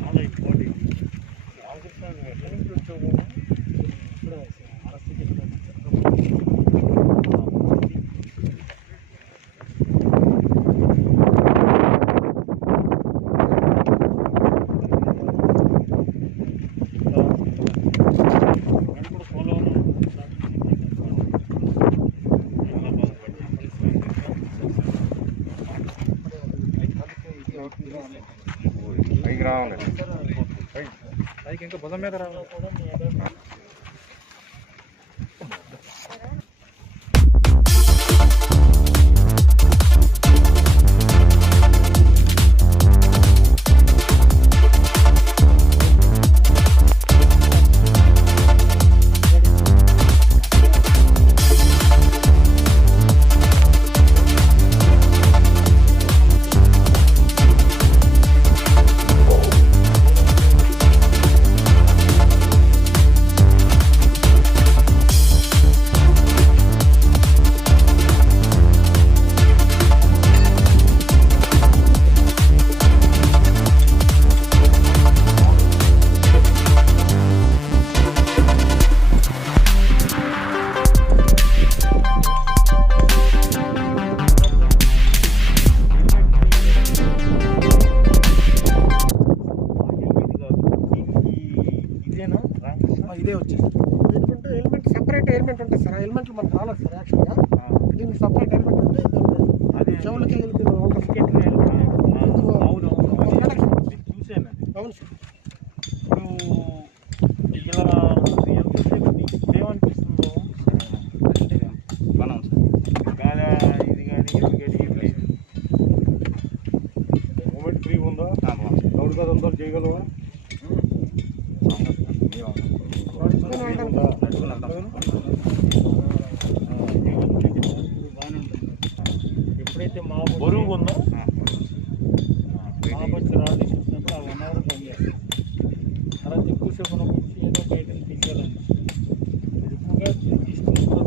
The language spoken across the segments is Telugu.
చాలా ఇంపార్టెంట్. ఎక్కడి నుంచి వచ్చాము? ఇప్పుడు అరెస్ట్ పైకి రావాలి, పైకి ఇంకా బలం మీద రావాలి. ఇదే వచ్చేసి ఎందుకంటే హెల్మెట్ సపరేట్ హెల్మెట్ ఉంటుంది సార్. హెల్మెట్లు మనకు రాలేదు సార్ యాక్చువల్గా. దీనికి సపరేట్ హెల్మెట్ ఉంటే అది చెవులకి చూసాను. అవును సార్. ఇప్పుడు ఇలా ఏమనిపిస్తుందో మనం గాలి ఇది కానీ మూమెంట్ ఫ్రీ ఉందా? దౌడు కదా ఉందో చేయగలవా? ఎప్పుడైతే మా బరువు ఉందో మా వచ్చి రాళ్ళు చూసినప్పుడు ఆ 1 అవర్ పనిచేస్తాం. తర్వాత ఎక్కువసేపు ఉన్నప్పుడు ఏదో బయట తీసేయాలని ఎక్కువగా తీసుకున్నప్పుడు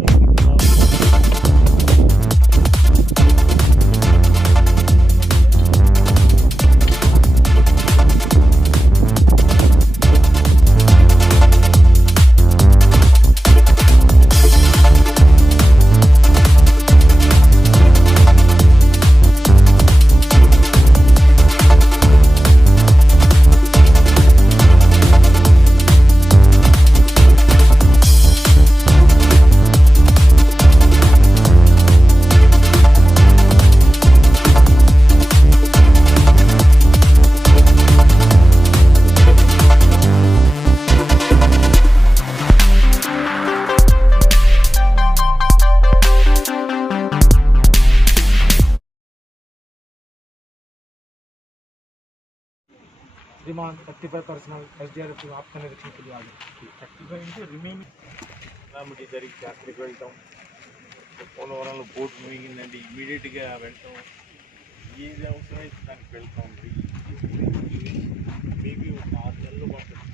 श्रीमान 35 पर्सनल SDRF आपका निरीक्षण के लिए आ गए. 35 इंटू रिमेनिंग किलोमीटर జరిగి అక్కడికి వెళ్తాం. పోలవరంలో బోట్ మునిగిందండి, ఇమీడియట్గా వెళ్తాం. ఏది అవసరమైతే దానికి వెళ్తాం. మేబీ ఒక 6 నెలలు పడుతుంది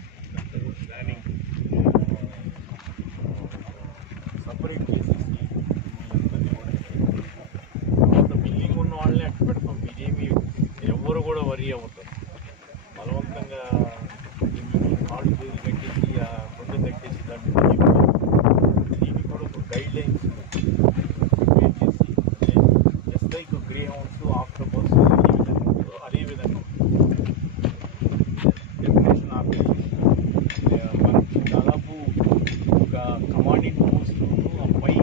ప్లానింగ్ సపరేట్ చేసేసి తర్వాత బిల్డింగ్ ఉన్న వాళ్ళని అట్టు పెడతాం. మీరేమి ఎవరు కూడా వరీ అవుతారు. బలవంతంగా కాళ్ళు చేతులు కట్టేసి ఆ గుండ కట్టేసి దీనికి కూడా ఒక గైడ్ లైన్స్ క్రియేట్ చేసి just like grey hounds after bus అదే విధంగా డెఫినేషన్ ఆపేసి మనకి దాదాపు ఒక కమాండింగ్ పోస్ట్ ఆ పై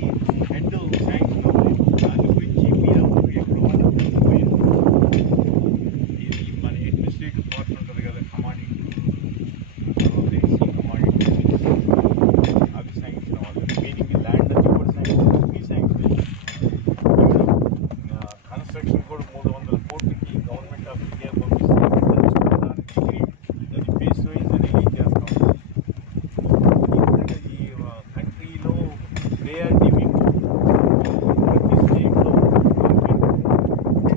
హెడ్ శాంక్షన్ దాని గురించి మీరు ఎక్కడ ఇది మన అడ్మినిస్ట్రేటివ్ పార్ట్ ఉంటుంది కదా, కమాండింగ్ అవి శాంక్షన్ అవ్వాలి. రిమైనింగ్ ల్యాండ్ అది కూడా శాంక్షన్ అవి శాంక్షన్ కన్స్ట్రక్షన్ కూడా 300 కోట్లకి గవర్నమెంట్ ఆఫ్ ఇండియా పంపిస్తే దాని బేస్ వైజ్ రిలీజ్ చేస్తాం. ఈ కంట్రీలో ప్రియారిటీ మీకు ప్రతి స్టేట్లో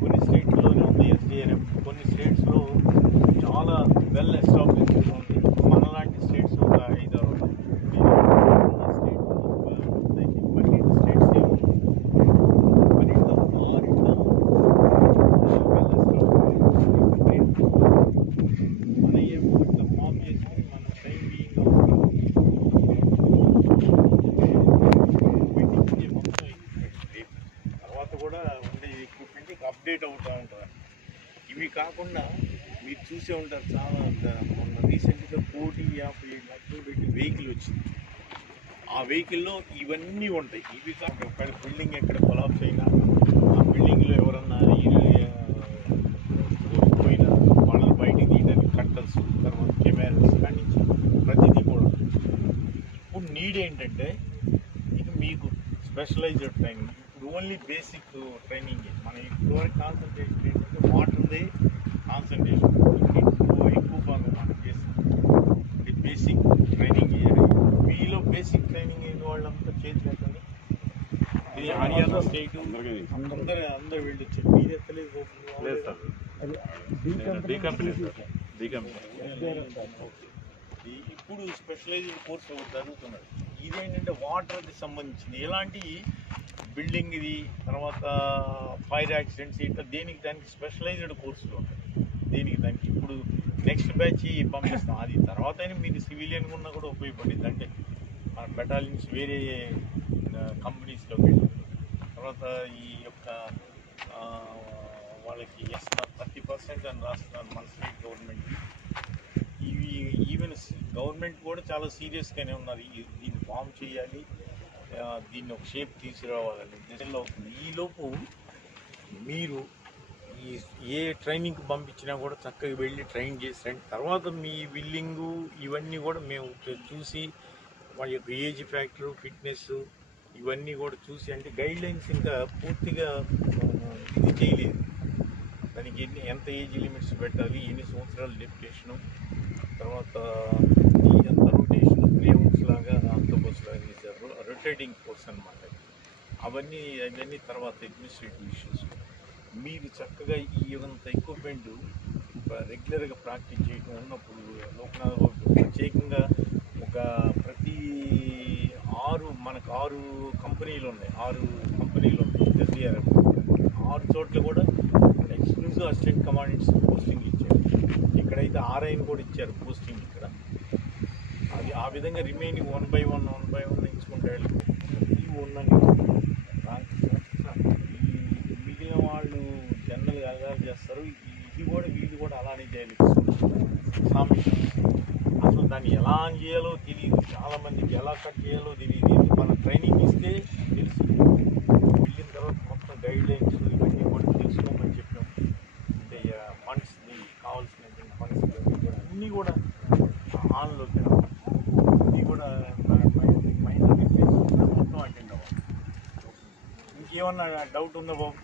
కొన్ని స్టేట్లోనే ఉంది SDRF, కొన్ని స్టేట్స్లో చాలా వెల్ ఎస్టాబ్లిష్గా ఉంది. మనలాంటి స్టేట్స్ ఒక 5-6 ఉన్నాయి. 12 స్టేట్స్ 12 స్టేట్స్ 12 ఆరింట్లో చూసే ఉంటారు చాలా. మొన్న రీసెంట్గా 1,57 లక్షలు పెట్టి వెహికల్ వచ్చింది. ఆ వెహికల్లో ఇవన్నీ ఉంటాయి. ఇవి ఒక బిల్డింగ్ ఎక్కడ కొలాప్స్ అయినా, ఆ బిల్డింగ్లో ఎవరన్నా పోయినా వాళ్ళని బయటికి తీయడానికి కట్టర్స్, తర్వాత కెమెరాస్ కానీ ప్రతిదీ కూడా. ఇప్పుడు నీడ్ ఏంటంటే ఇది మీకు స్పెషలైజ్డ్ ట్రైనింగ్. ఇప్పుడు ఓన్లీ బేసిక్ ట్రైనింగ్. మనం ఇప్పుడు వరకు కాన్సన్ట్రేషన్ ఏంటంటే వాటర్దే కాన్సన్ట్రేషన్ ఎక్కువ భాగం మనం చేస్తాం. బేసిక్ ట్రైనింగ్ చేయాలి. మీలో బేసిక్ ట్రైనింగ్ అయిన వాళ్ళంతా చేసినట్టు ఇది హర్యానా స్టేట్ అందరూ వెళ్ళొచ్చారు. మీరు ఎత్తలేదు ఇప్పుడు స్పెషలైజ్డ్ కోర్స్ జరుగుతున్నాడు. ఇదేంటంటే వాటర్కి సంబంధించింది ఎలాంటి బిల్డింగ్ ఇది, తర్వాత ఫైర్ యాక్సిడెంట్స్ ఇట్లా దానికి స్పెషలైజ్డ్ కోర్సులు ఉంటాయి. దానికి ఇప్పుడు నెక్స్ట్ బ్యాచ్ పంపిస్తాం. అది తర్వాత అయినా మీరు సివిలియన్గా ఉన్నా కూడా ఉపయోగపడింది. అంటే మన బెటాలియన్స్ వేరే కంపెనీస్లోకి వెళ్ళి తర్వాత ఈ యొక్క వాళ్ళకి 30% అని రాస్తున్నారు మన స్టేట్ గవర్నమెంట్. ఇవి ఈవెన్ గవర్నమెంట్ కూడా చాలా సీరియస్గానే ఉన్నారు. దీన్ని ఫామ్ చేయాలి, దీన్ని ఒక షేప్ తీసుకురావాలని దేశంలో అవుతుంది. ఈలోపు మీరు ఏ ట్రైనింగ్కి పంపించినా కూడా చక్కగా వెళ్ళి ట్రైన్ చేసి రండి. తర్వాత మీ విల్లింగు ఇవన్నీ కూడా మేము చూసి వాళ్ళ యొక్క ఏజ్ ఫ్యాక్టరు, ఫిట్నెస్ ఇవన్నీ కూడా చూసి, అంటే గైడ్ లైన్స్ ఇంకా పూర్తిగా ఇది చేయలేదు. దానికి ఎంత ఏజ్ లిమిట్స్ పెట్టాలి, ఎన్ని సంవత్సరాలు డెప్యుటేషను, తర్వాత ఎంత రొటేషన్, గ్రేవుడ్స్ లాగా ఆక్టోబస్ లాగా చేశారు, రొటేటింగ్ కోర్స్ అనమాట. అవన్నీ తర్వాత అడ్మినిస్ట్రేటివ్ ఇష్యూస్. మీరు చక్కగా ఈ అంత ఎక్విప్మెంట్ రెగ్యులర్గా ప్రాక్టీస్ చేయడం ఉన్నప్పుడు లోకనాథ్ బాబు ప్రత్యేకంగా ప్రతి 6 కంపెనీలు ఉన్నాయి. 6 కంపెనీలు ఉన్నాయి ఎస్డిఆర్ఎఫ్. 6 చోట్ల కూడా ఎక్స్క్లూజివ్ అసిస్టెంట్ కమాండెంట్స్ పోస్టింగ్ ఇచ్చారు. ఇక్కడైతే ఆర్ఐని కూడా ఇచ్చారు పోస్టింగ్ ఇక్కడ. అది ఆ విధంగా రిమైనింగ్ 1 by 1 ఇచ్చుకుంటే ఈ ఉన్నది. మిగిలిన వాళ్ళు జనరల్గా అలవాటు చేస్తారు. వీళ్ళు కూడా అలానే చేయాలి. సామిషన్ అసలు దాన్ని ఎలా ఆన్ చేయాలో తెలియదు, చాలామందికి ఎలా కట్ చేయాలో తెలియదు. మన ట్రైనింగ్ ఇస్తే తెలుసు. వెళ్ళిన తర్వాత మొత్తం గైడ్ లైన్స్ ఇవన్నీ కూడా తెలుసుకోమని చెప్పాం. అంటే ఫండ్స్ కావాల్సిన ఫండ్స్ అన్నీ కూడా ఆన్లోకి రావాలి. ఇది కూడా మైండ్ మొత్తం అటెండ్ అవ్వాలి. ఇంకేమన్నా డౌట్ ఉందా బాబు?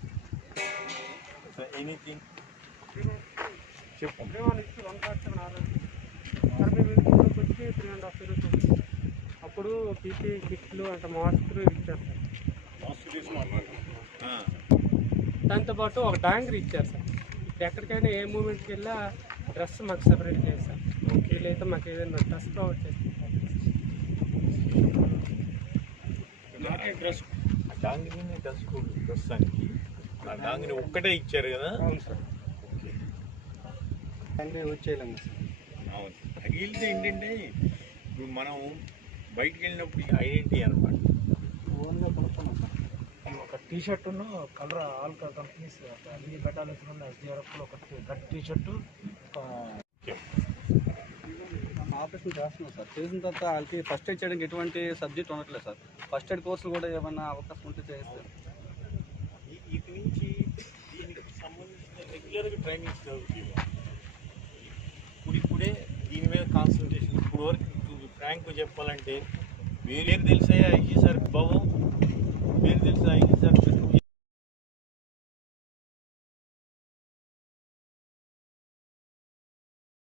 ఎనీథింగ్ చెప్పు. 3.5 years అప్పుడు పీపీ కిట్లు అంటే మాస్కులు ఇచ్చారు సార్. దాంతోపాటు ఒక డాంగర్ ఇచ్చారు సార్. ఎక్కడికైనా ఏ మూమెంట్కి వెళ్ళా డ్రెస్ మాకు సెపరేట్ చేస్తారు. వీళ్ళైతే మాకు ఏదైనా డ్రెస్ ప్రొవైడ్ చేస్తారు. ప్రస్తుతానికి ఆ డాంగిని ఒక్కటే ఇచ్చారు కదా? అవును సార్. డాంగర్ యూజ్ చేయలేము సార్. అవును. తగిలితే ఏంటంటే ఇప్పుడు మనం బయటికి వెళ్ళినప్పుడు ఐడెంటిటీ అనమాట. ఓన్గా కొనుక్కున్నాం సార్. ఒక టీషర్ట్ కలర్ ఆల్ కంపెనీస్ అన్ని బెటాలియన్స్ ఉన్న ఎస్డిఆర్ఎఫ్లో ఒక రెడ్ టీషర్టు ఆపరేషన్ చేస్తున్నాం సార్. చేసిన తర్వాత వాళ్ళకి ఫస్ట్ ఎయిడ్ చేయడానికి ఎటువంటి సబ్జెక్ట్ ఉండట్లేదు సార్. ఫస్ట్ ఎయిడ్ కోర్సులు కూడా ఏమన్నా అవకాశం ఉంటే చేస్తారు. ఇది నుంచి దీనికి సంబంధించిన రెగ్యులర్గా ట్రైనింగ్స్ జరుగుతుంది. ఇప్పుడే దీని మీద కాన్సన్ట్రేషన్. ఇప్పుడు వరకు ఫ్రాంక్ చెప్పాలంటే వేరే తెలిసాయా ఈ సార్ బాబు